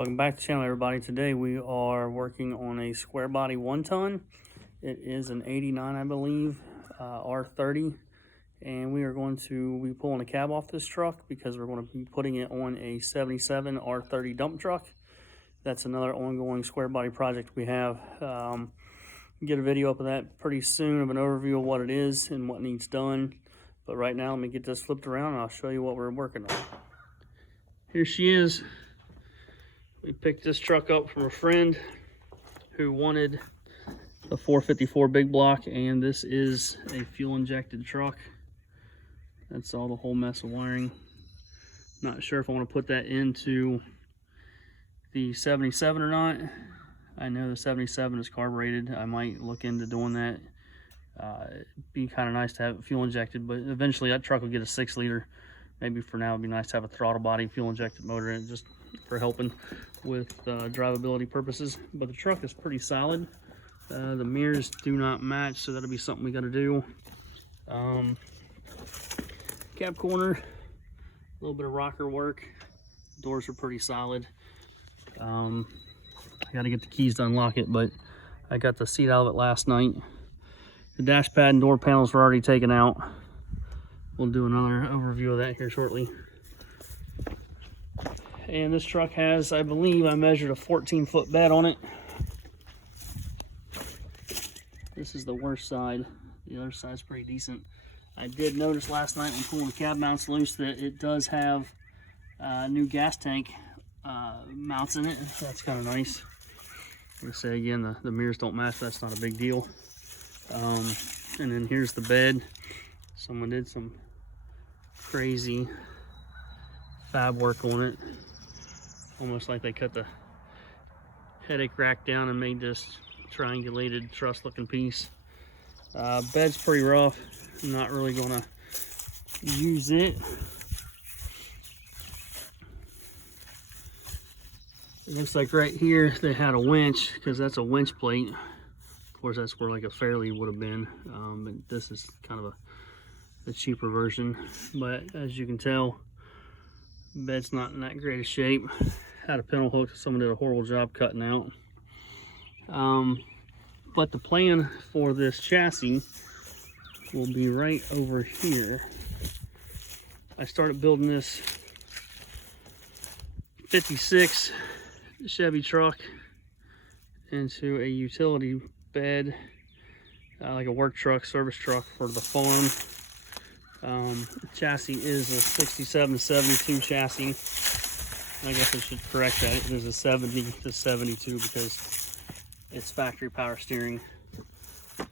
Welcome back to the channel, everybody. Today we are working on a square body 1 ton. It is an 89, I believe, R30, and we are going to be pulling a cab off this truck because we're going to be putting it on a 77 R30 dump truck. That's another ongoing square body project we have. Get a video up of that pretty soon of an overview of what it is and what needs done. But right now, let me get this flipped around and I'll show you what we're working on. Here she is. We picked this truck up from a friend who wanted a 454 big block, and this is a fuel injected truck. That's all the whole mess of wiring. Not sure if I want to put that into the 77 or not. I know the 77 is carbureted. I might look into doing that. It'd be kind of nice to have it fuel injected, but eventually that truck will get a 6-liter. Maybe for now it'd be nice to have a throttle body fuel injected motor in it, just for helping with drivability purposes. But the truck is pretty solid. The mirrors do not match, so that'll be something we got to do. Cab corner, a little bit of rocker work. Doors are pretty solid. I got to get the keys to unlock it, but I got the seat out of it last night. The dash pad and door panels were already taken out. We'll do another overview of that here shortly. And this truck has, I believe, I measured a 14-foot bed on it. This is the worst side. The other side's pretty decent. I did notice last night when pulling the cab mounts loose that it does have new gas tank mounts in it. So that's kind of nice. I'm gonna say again, the mirrors don't match. That's not a big deal. And then here's the bed. Someone did some crazy fab work on it. Almost like they cut the headache rack down and made this triangulated truss looking piece. Bed's pretty rough. I'm not really gonna use it. It looks like right here they had a winch, because that's a winch plate. Of course, that's where like a Fairlead would have been, but this is kind of a cheaper version. But as you can tell, bed's not in that great a shape. Had a pintle hook, someone did a horrible job cutting out. But the plan for this chassis will be right over here. I started building this 56 Chevy truck into a utility bed, like a work truck, service truck for the farm. The chassis is a 67 to 72 chassis. I guess I should correct that. It is a 70 to 72 because it's factory power steering.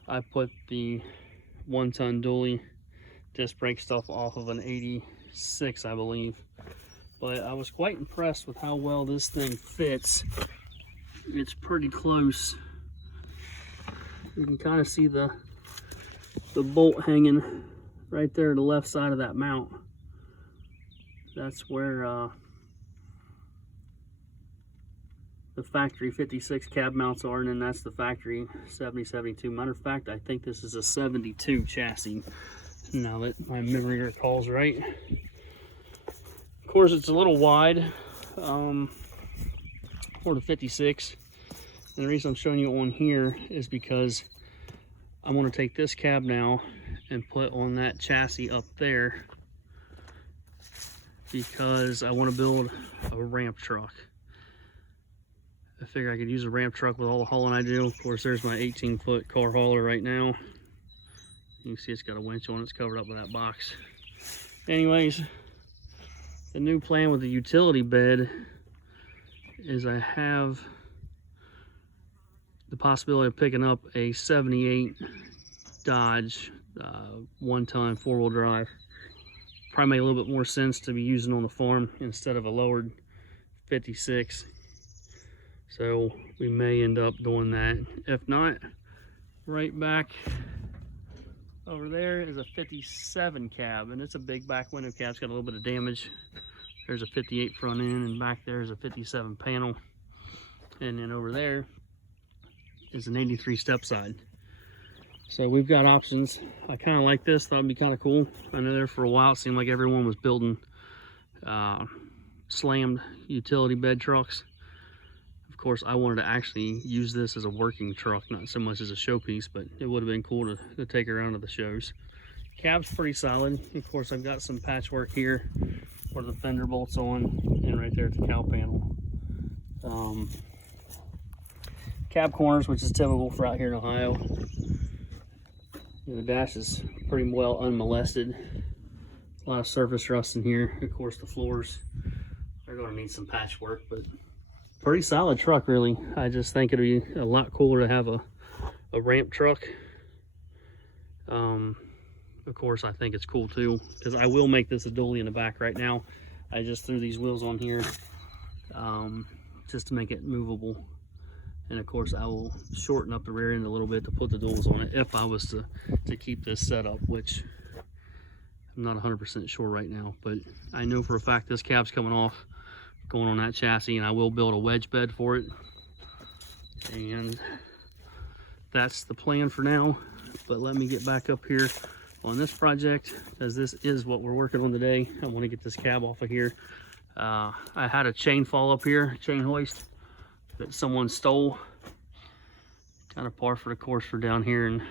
I put the 1-ton dually disc brake stuff off of an 86, I believe. But I was quite impressed with how well this thing fits. It's pretty close. You can kind of see the bolt hanging right there to the left side of that mount. That's where the factory 56 cab mounts are, and then that's the factory 70-72. Matter of fact, I think this is a 72 chassis, now that my memory recalls right. Of course, it's a little wide for the 56. And the reason I'm showing you on here is because I'm going to take this cab now and put on that chassis up there, because I want to build a ramp truck. I figure I could use a ramp truck with all the hauling I do. Of course, there's my 18-foot car hauler right now. You can see it's got a winch on it. It's covered up with that box. Anyways, the new plan with the utility bed is I have the possibility of picking up a 78 Dodge 1-ton 4-wheel drive. Probably make a little bit more sense to be using on the farm instead of a lowered 56. So we may end up doing that. If not, right back over there is a 57 cab, and it's a big back window cab. It's got a little bit of damage. There's a 58 front end, and back there is a 57 panel. And then over there is an 83 step side. So we've got options. I kind of like this. Thought it'd be kind of cool. I know there for a while it seemed like everyone was building slammed utility bed trucks. course, I wanted to actually use this as a working truck, not so much as a showpiece, but it would have been cool to take around to the shows. Cab's pretty solid. Of course, I've got some patchwork here where the fender bolts on, and right there at the cow panel. Cab corners, which is typical for out here in Ohio. The dash is pretty well unmolested. A lot of surface rust in here. Of course, the floors are going to need some patchwork, but pretty solid truck, really. I just think it'd be a lot cooler to have a ramp truck. Of course, I think it's cool too, because I will make this a dually in the back right now. I just threw these wheels on here just to make it movable. And of course, I will shorten up the rear end a little bit to put the duals on it if I was to keep this set up, which I'm not 100% sure right now. But I know for a fact this cab's coming off, going on that chassis, and I will build a wedge bed for it. And that's the plan for now. But let me get back up here on this project, because this is what we're working on today. I want to get this cab off of here. I had a chain fall up here, chain hoist, that someone stole. Kind of par for the course for down here in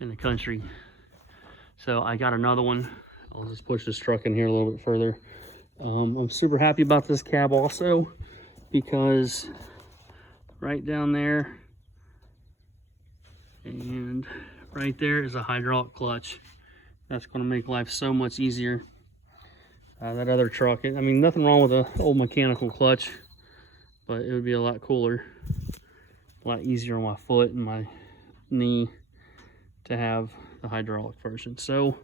the country. So I got another one. I'll just push this truck in here a little bit further. I'm super happy about this cab also, because right down there and right there is a hydraulic clutch. That's going to make life so much easier. That other truck, I mean, nothing wrong with an old mechanical clutch, but it would be a lot cooler, a lot easier on my foot and my knee to have the hydraulic version. So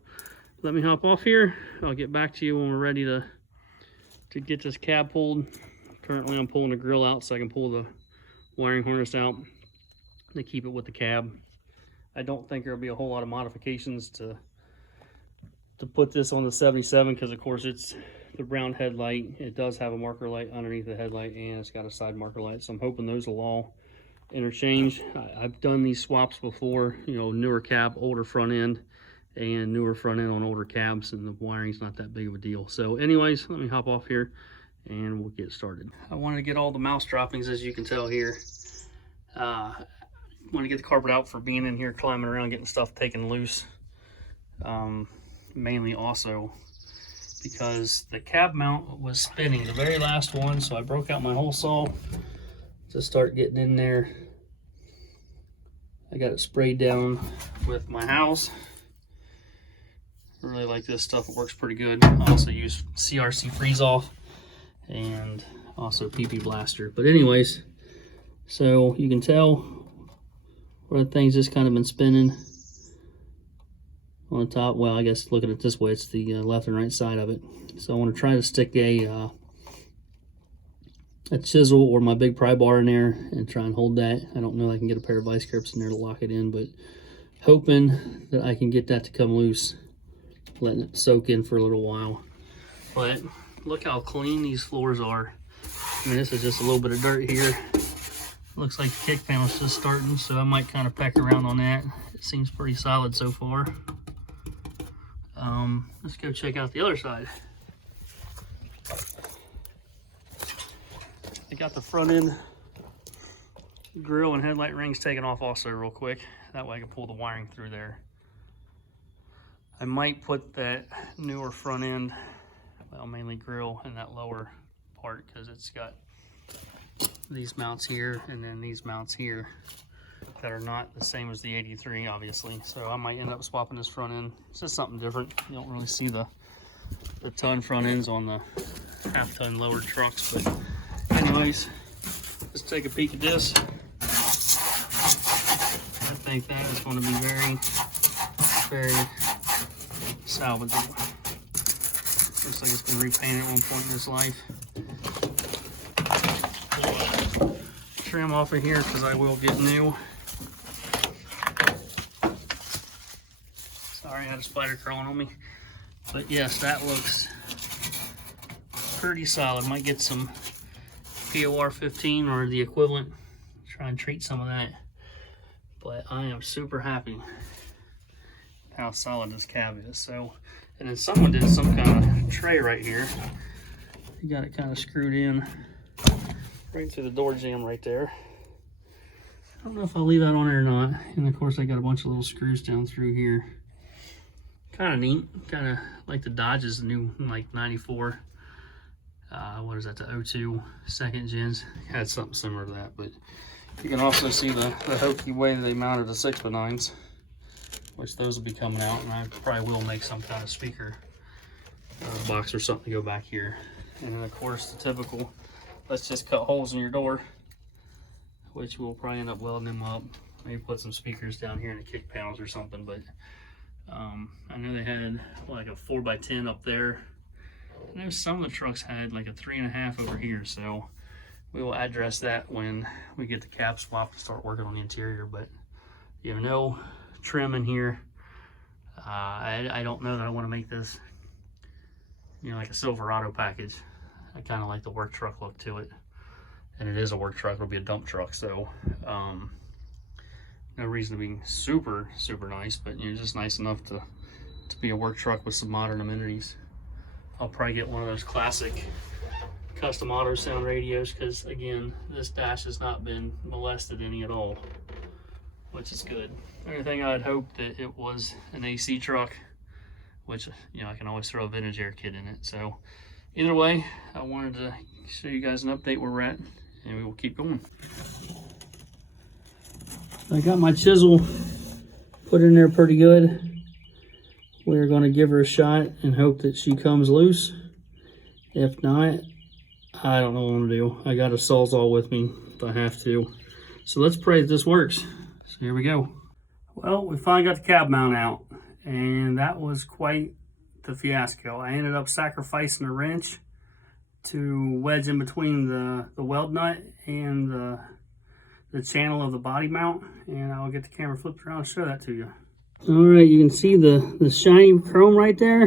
let me hop off here. I'll get back to you when we're ready to get this cab pulled. Currently I'm pulling the grill out so I can pull the wiring harness out to keep it with the cab. I don't think there'll be a whole lot of modifications to put this on the 77, because of course it's the brown headlight. It does have a marker light underneath the headlight, and it's got a side marker light, so I'm hoping those will all interchange. I've done these swaps before, you know, newer cab, older front end, and newer front end on older cabs, and the wiring's not that big of a deal. So anyways, let me hop off here and we'll get started. I wanted to get all the mouse droppings, as you can tell here. I want to get the carpet out for being in here, climbing around, getting stuff taken loose. Mainly also because the cab mount was spinning, the very last one, so I broke out my hole saw to start getting in there. I got it sprayed down with my house. I really like this stuff, it works pretty good. I also use CRC freeze off and also PP blaster. But anyways, so you can tell where the thing's just kind of been spinning on the top. Well, I guess look at it this way, it's the left and right side of it. So I want to try to stick a chisel or my big pry bar in there and try and hold that. I don't know if I can get a pair of vice grips in there to lock it in, but hoping that I can get that to come loose, letting it soak in for a little while. But look how clean these floors are. I mean, this is just a little bit of dirt here. Looks like the kick panel's just starting, so I might kind of peck around on that. It seems pretty solid so far. Let's go check out the other side. I got the front end grill and headlight rings taken off also real quick. That way I can pull the wiring through there. I might put that newer front end, well, mainly grill, in that lower part, because it's got these mounts here and then these mounts here that are not the same as the 83, obviously. So I might end up swapping this front end. It's just something different. You don't really see the ton front ends on the half-ton lowered trucks. But anyways, let's take a peek at this. I think that is going to be very, very salvageable. Looks like it's been repainted at one point in its life. Trim off of here because I will get new. Sorry, I had a spider crawling on me. But yes, that looks pretty solid. Might get some POR 15 or the equivalent. Try and treat some of that. But I am super happy how solid this cab is. So, and then someone did some kind of tray right here. You got it kind of screwed in right through the door jamb right there. I don't know if I'll leave that on there or not. And of course I got a bunch of little screws down through here. Kind of neat. Kind of like the Dodge's new like 94. What is that, the 02 second gens? Had something similar to that, but you can also see the hokey way they mounted the 6x9s, which those will be coming out, and I probably will make some kind of speaker box or something to go back here. And then of course the typical, let's just cut holes in your door, which we'll probably end up welding them up. Maybe put some speakers down here in the kick panels or something, but I know they had like a 4x10 up there. I know some of the trucks had like a 3.5 over here, so we will address that when we get the cap swap and start working on the interior. But you have no trim in here. I don't know that I want to make this, you know, like a Silverado package. I kind of like the work truck look to it, and it is a work truck. It'll be a dump truck, so no reason to be super nice, but you know, just nice enough to be a work truck with some modern amenities. I'll probably get one of those classic custom auto sound radios, because again, this dash has not been molested any at all, which is good. The only thing I'd hoped that it was an AC truck, which, you know, I can always throw a vintage air kit in it. So either way, I wanted to show you guys an update where we're at, and we will keep going. I got my chisel put in there pretty good. We're going to give her a shot and hope that she comes loose. If not, I don't know what I'm going to do. I got a Sawzall with me if I have to. So let's pray that this works. So here we go. Well, we finally got the cab mount out, and that was quite the fiasco. I ended up sacrificing a wrench to wedge in between the weld nut and the channel of the body mount, and I'll get the camera flipped around and show that to you. All right, you can see the shiny chrome right there.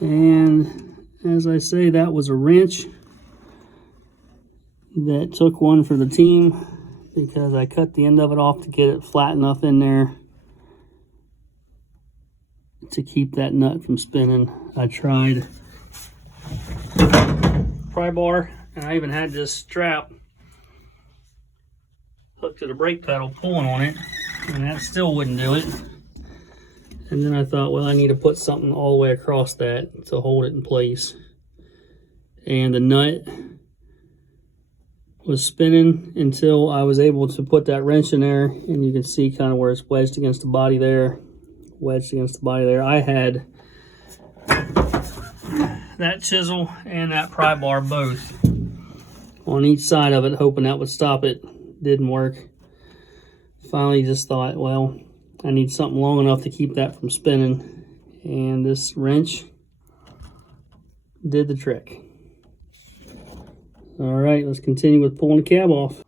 And as I say, that was a wrench that took one for the team, because I cut the end of it off to get it flat enough in there to keep that nut from spinning. I tried pry bar, and I even had this strap hooked to the brake pedal pulling on it, and that still wouldn't do it. And then I thought, well, I need to put something all the way across that to hold it in place. And the nut was spinning until I was able to put that wrench in there, and you can see kind of where it's wedged against the body there. Wedged against the body there. I had that chisel and that pry bar both on each side of it, hoping that would stop it. Didn't work. Finally just thought, well, I need something long enough to keep that from spinning, and this wrench did the trick. All right, let's continue with pulling the cab off.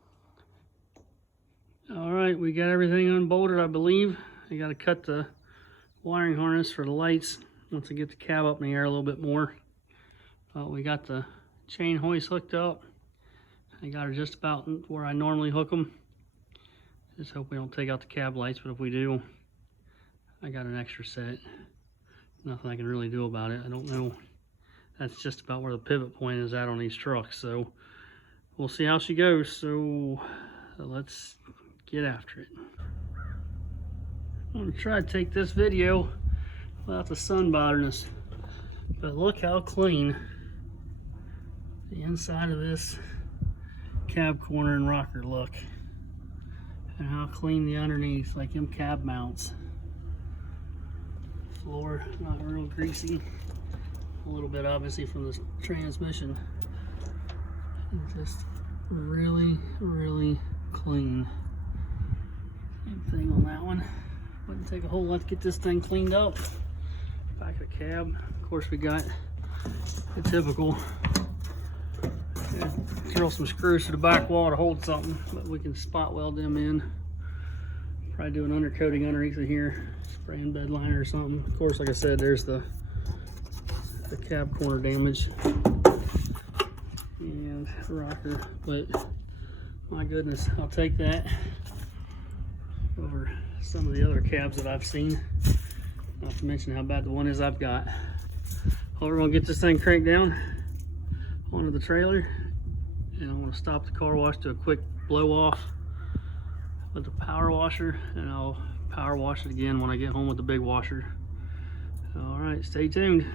All right, we got everything unbolted, I believe. I got to cut the wiring harness for the lights once I get the cab up in the air a little bit more. We got the chain hoist hooked up. I got her just about where I normally hook them. Just hope we don't take out the cab lights, but if we do, I got an extra set. Nothing I can really do about it. I don't know. That's just about where the pivot point is at on these trucks, so we'll see how she goes. So let's get after it. I'm gonna try to take this video without the sun bothering us, but look how clean the inside of this cab corner and rocker look, and how clean the underneath, like them cab mounts. Floor not real greasy, a little bit obviously from the transmission. It's just really clean. Same thing on that one. Wouldn't take a whole lot to get this thing cleaned up. Back of the cab, of course, we got the typical. Drill some screws to the back wall to hold something, but we can spot weld them in. Probably do an undercoating underneath of here, spraying bed liner or something. Of course, like I said, there's the cab corner damage and rocker, but my goodness, I'll take that over some of the other cabs that I've seen, not to mention how bad the one is I've got. Well, we're gonna get this thing cranked down onto the trailer And I'm going to stop the car wash, do a quick blow off with the power washer, and I'll power wash it again when I get home with the big washer. All right, stay tuned.